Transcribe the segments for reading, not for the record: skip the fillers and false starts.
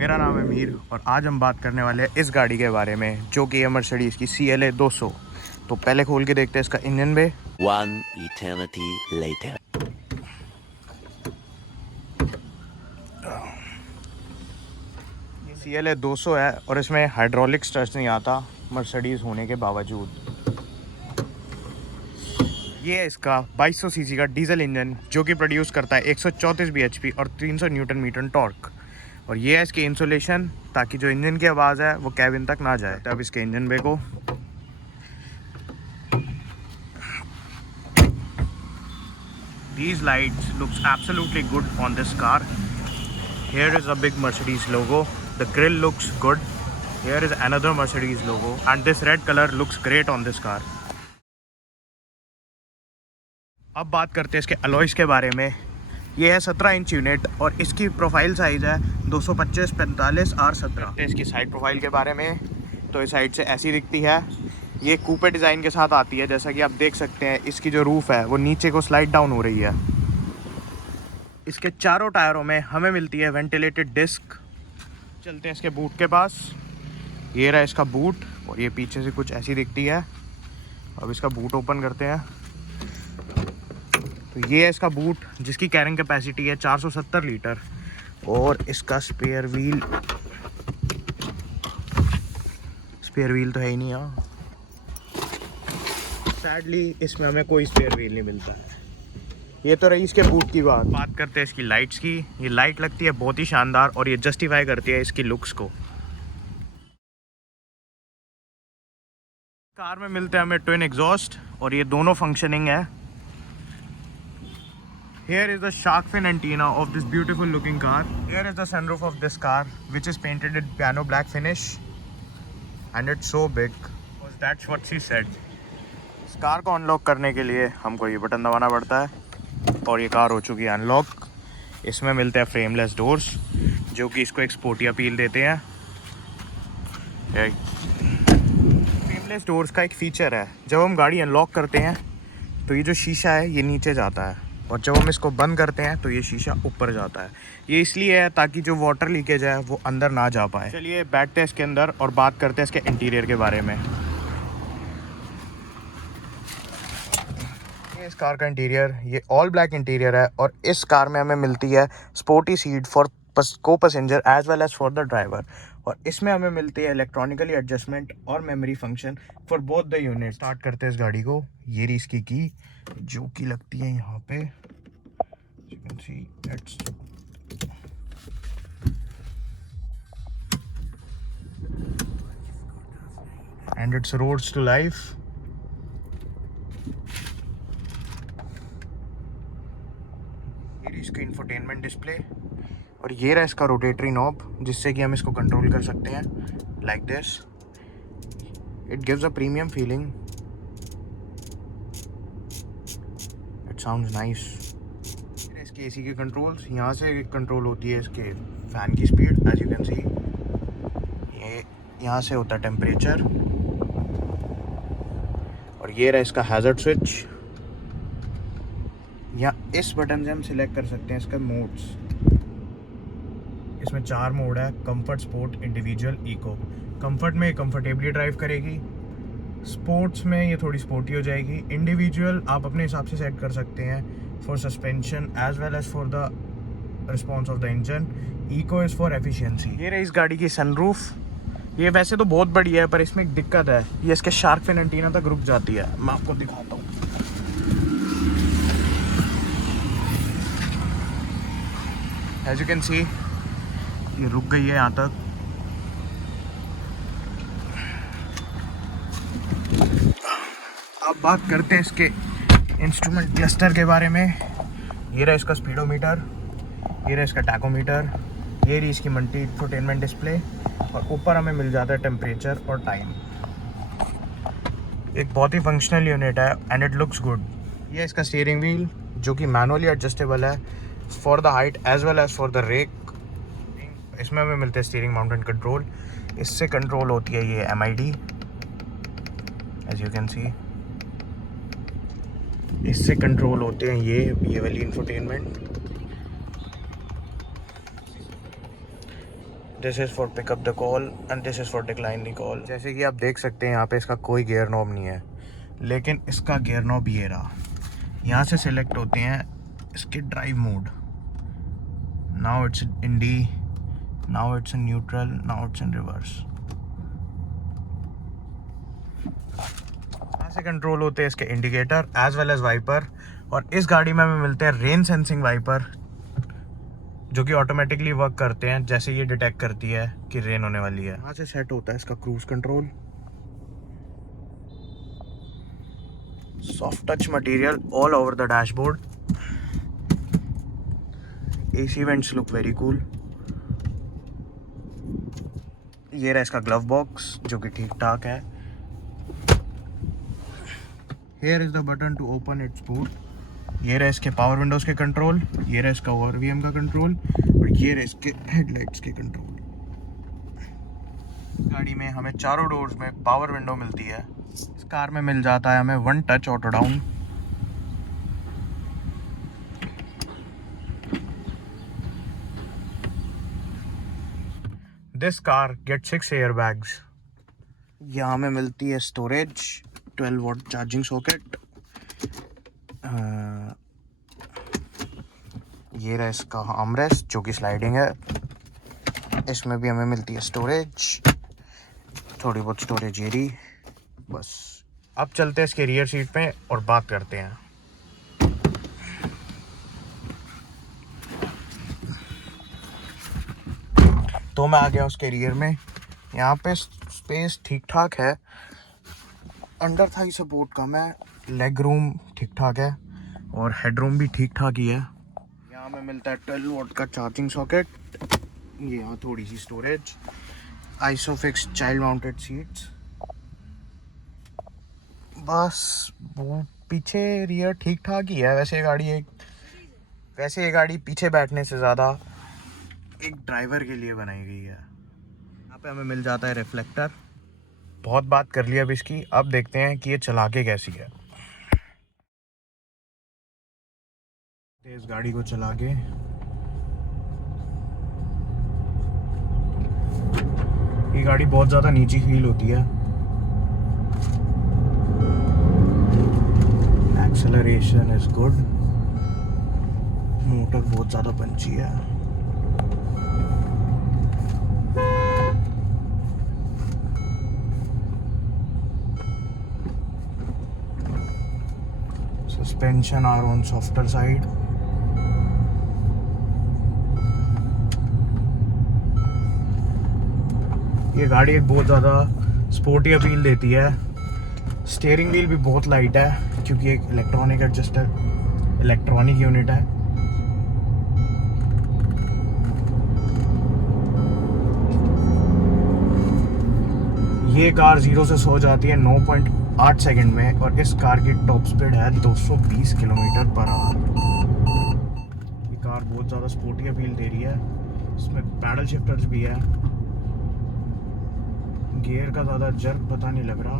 मेरा नाम है मीर और आज हम बात करने वाले हैं इस गाड़ी के बारे में जो कि है मर्सिडीज़ की CLA 200। तो पहले खोल के देखते हैं इसका engine bay. One eternity later. ये CLA 200 है और इसमें हाइड्रोलिक्स टच नहीं आता मर्सिडीज़ होने के बावजूद। ये है इसका 2200 सीसी का डीजल इंजन जो कि प्रोड्यूस करता है 134 bhp और 300 न्यूटन मीटर टॉर्क। और ये है इसकी इंसुलेशन ताकि जो इंजन की आवाज़ है वो कैबिन तक ना जाए। अब इसके इंजन बे को These lights looks absolutely good on this car. Here is a big Mercedes logo. The grill looks good. Here is another Mercedes logo and this red color looks great on this car. अब बात करते हैं इसके alloys के बारे में। ये है 17 इंच यूनिट और इसकी प्रोफाइल साइज़ है 225/45R17। इसकी साइड प्रोफाइल के बारे में तो इस साइड से ऐसी दिखती है। ये कूपे डिज़ाइन के साथ आती है, जैसा कि आप देख सकते हैं। इसकी जो रूफ़ है वो नीचे को स्लाइड डाउन हो रही है। इसके चारों टायरों में हमें मिलती है वेंटिलेटेड डिस्क। चलते हैं इसके बूट के पास। ये रहा इसका बूट और ये पीछे से कुछ ऐसी दिखती है। अब इसका बूट ओपन करते हैं तो ये है इसका बूट जिसकी कैरिंग कैपेसिटी है 470 लीटर। और इसका स्पेयर व्हील तो है ही नहीं। यहाँ सैडली इसमें हमें कोई स्पेयर व्हील नहीं मिलता है। ये तो रही इसके बूट की बात करते हैं इसकी लाइट्स की। ये लाइट लगती है बहुत ही शानदार और ये जस्टिफाई करती है इसकी लुक्स को। कार में मिलते हैं हमें ट्विन एग्जॉस्ट और ये दोनों फंक्शनिंग है। Here is the shark fin antenna of this beautiful looking car. Here is the sunroof of this car which is painted in piano black finish and it's so big. That's what she said. इस car को unlock करने के लिए हमको ये button दबाना पड़ता है और ये कार हो चुकी है अनलॉक। इसमें मिलते हैं फ्रेमलेस डोर्स जो कि इसको एक स्पोर्टी अपील देते हैं। फ्रेमलेस डोर्स का एक फ़ीचर है, जब हम गाड़ी अनलॉक करते हैं तो ये जो शीशा है ये नीचे जाता है और जब हम इसको बंद करते हैं तो ये शीशा ऊपर जाता है। ये इसलिए है ताकि जो वाटर लीकेज है वो अंदर ना जा पाए। चलिए बैठते हैं इसके अंदर और बात करते हैं इसके इंटीरियर के बारे में। ये इस कार का इंटीरियर, ये ऑल ब्लैक इंटीरियर है और इस कार में हमें मिलती है sporty seat for co passenger as well as for the driver. और इसमें हमें मिलती है इलेक्ट्रॉनिकली एडजस्टमेंट और memory function for both the unit. Start करते हैं इस गाड़ी को। ये रही इसकी की जो कि लगती है यहाँ पे। You can see it's and it's roads to life. ये रही इसकी इंफोटेनमेंट डिस्प्ले और ये रहा इसका रोटेटरी नॉब जिससे कि हम इसको कंट्रोल कर सकते हैं like this. It gives a premium feeling. It sounds nice. इसके एसी के कंट्रोल्स, यहाँ से कंट्रोल होती है इसके फ़ैन की speed as you can see. ये यहाँ से होता है टेम्परेचर और ये रहा इसका हैज़र्ड स्विच। या इस बटन से हम सिलेक्ट कर सकते हैं इसका मोड्स। इसमें 4 मोड है, comfort, sport, individual, eco. Comfort में कंफर्टेबली ड्राइव करेगी, स्पोर्ट्स में ये थोड़ी स्पोर्टी हो जाएगी, इंडिविजुअल आप अपने हिसाब से सेट कर सकते हैं for suspension as well as for the response of the engine, eco is for efficiency. ये रही इस गाड़ी की सनरूफ। ये वैसे तो बहुत बड़ी है पर इसमें एक दिक्कत है, ये इसके शार्क फिन एंटीना तक रुक जाती है। मैं आपको दिखाता हूँ। एज यू कैन सी ये रुक गई है यहाँ तक। अब बात करते हैं इसके इंस्ट्रूमेंट क्लस्टर के बारे में। ये रहा इसका स्पीडोमीटर, ये रहा इसका टैकोमीटर, ये रही इसकी मल्टी इंफोटेनमेंट डिस्प्ले और ऊपर हमें मिल जाता है टेम्परेचर और टाइम। एक बहुत ही फंक्शनल यूनिट है एंड इट लुक्स गुड। ये इसका स्टीयरिंग व्हील जो कि मैनुअली एडजस्टेबल है for the height as well as for the rake. इसमें हमें मिलते हैं स्टीयरिंग माउंटेन कंट्रोल। इससे कंट्रोल होती है ये MID as you can see. इससे कंट्रोल होते हैं ये वाली infotainment this is for pickup the call and this is for decline the call. जैसे कि आप देख सकते हैं यहाँ पे इसका कोई गियर नॉब नहीं है, लेकिन इसका गियर नॉब ये रहा। यहाँ से सिलेक्ट होते हैं इसके drive mode. Now it's in D, now it's in neutral, now it's in reverse. यहाँ से कंट्रोल होते हैं इसके indicator as well as wiper. और इस गाड़ी में हमें मिलते हैं रेन सेंसिंग वाइपर, जो कि ऑटोमेटिकली वर्क करते हैं जैसे ये डिटेक्ट करती है कि रेन होने वाली है। यहाँ से सेट होता है इसका cruise control. Soft touch material all over the dashboard. AC vents look very cool. ये रहा इसका ग्लव बॉक्स जो कि ठीक ठाक है। Here is the button to open its boot। ये रहा इसके पावर विंडोज के कंट्रोल, ये रहा इसका ORVM का कंट्रोल, और ये रहा इसके हेडलाइट्स के कंट्रोल। इस गाड़ी में हमें चारों डोर्स में पावर विंडो मिलती है। इस कार में मिल जाता है हमें 1 touch auto down. This car get 6 airbags. यहाँ हमें मिलती है स्टोरेज, 12 वॉट चार्जिंग सॉकेट। ये रहा इसका आर्मरेस्ट जो कि स्लाइडिंग है। इसमें भी हमें मिलती है स्टोरेज, थोड़ी बहुत स्टोरेज ये रही बस। अब चलते हैं इसके रियर सीट पे और बात करते हैं। तो मैं आ गया उसके रियर में। यहाँ पे स्पेस ठीक ठाक है, अंडर थाई सपोर्ट कम है, लेग रूम ठीक ठाक है और हेड रूम भी ठीक ठाक ही है। यहाँ में मिलता है 12 वॉट का चार्जिंग सॉकेट। ये यहाँ थोड़ी सी storage, ISOFIX child mounted seats. बस वो पीछे रियर ठीक ठाक ही है। वैसे ये गाड़ी पीछे बैठने से ज़्यादा एक ड्राइवर के लिए बनाई गई है। यहाँ पे हमें मिल जाता है रिफ्लेक्टर। बहुत बात कर ली अब इसकी, अब देखते हैं कि ये चला के कैसी है। इस गाड़ी को चला के ये गाड़ी बहुत ज़्यादा नीची फील होती है। एक्सेलरेशन इज गुड, मोटर बहुत ज़्यादा पंची है। Suspension are on softer side। ये गाड़ी एक बहुत ज़्यादा स्पोर्टी अपील देती है। स्टीयरिंग व्हील भी बहुत लाइट है क्योंकि एक इलेक्ट्रॉनिक यूनिट है। ये कार 0 से 100 जाती है 9.8 सेकंड में और इस कार की टॉप स्पीड है 220 किलोमीटर पर आवर। ये कार बहुत ज़्यादा स्पोर्टी अपील दे रही है। इसमें पैडल शिफ्टर्स भी है। गियर का ज़्यादा जर्क पता नहीं लग रहा,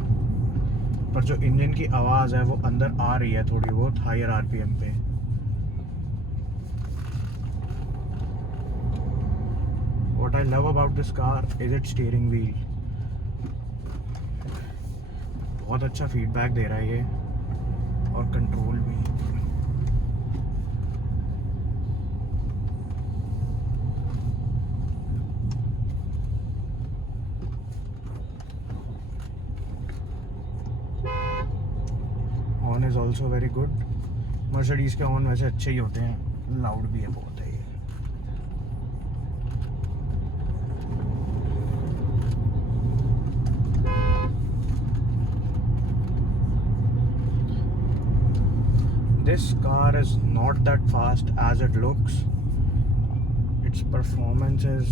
पर जो इंजन की आवाज़ है वो अंदर आ रही है थोड़ी बहुत हायर RPM पे। What I love about this car is its steering wheel। बहुत अच्छा फीडबैक दे रहा है ये, और कंट्रोल भी। On is also very good. Mercedes के ऑन वैसे अच्छे ही होते हैं, लाउड भी है बहुत है ये। This car is not that fast as it looks. Its performance is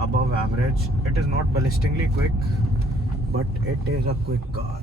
above average. It is not ballistically quick, but it is a quick car.